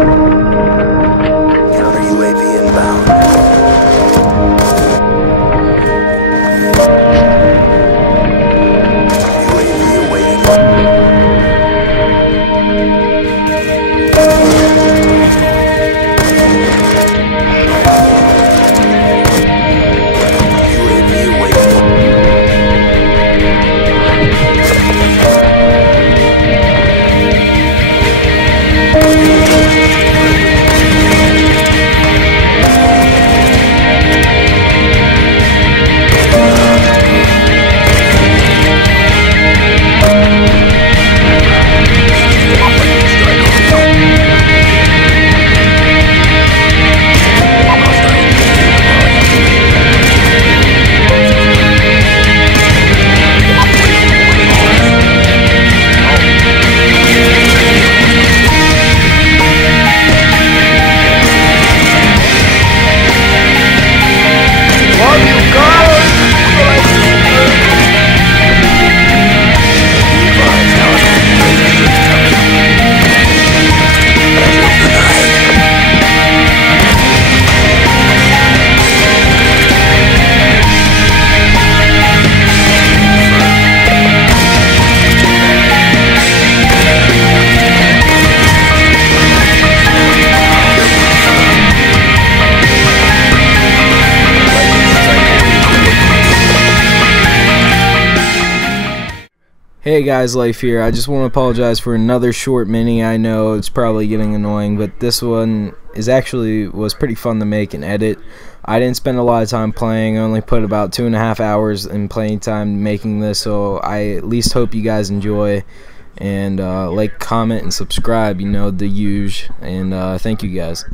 Counter UAV inbound. UAV awaiting. UAV awaiting. Hey guys, Life here. I just want to apologize for another short mini. I know it's probably getting annoying, but this one was pretty fun to make and edit. I didn't spend a lot of time playing. I only put about 2.5 hours in playing time making this, so I at least hope you guys enjoy. And like, comment, and subscribe, you know, the usual. And thank you guys.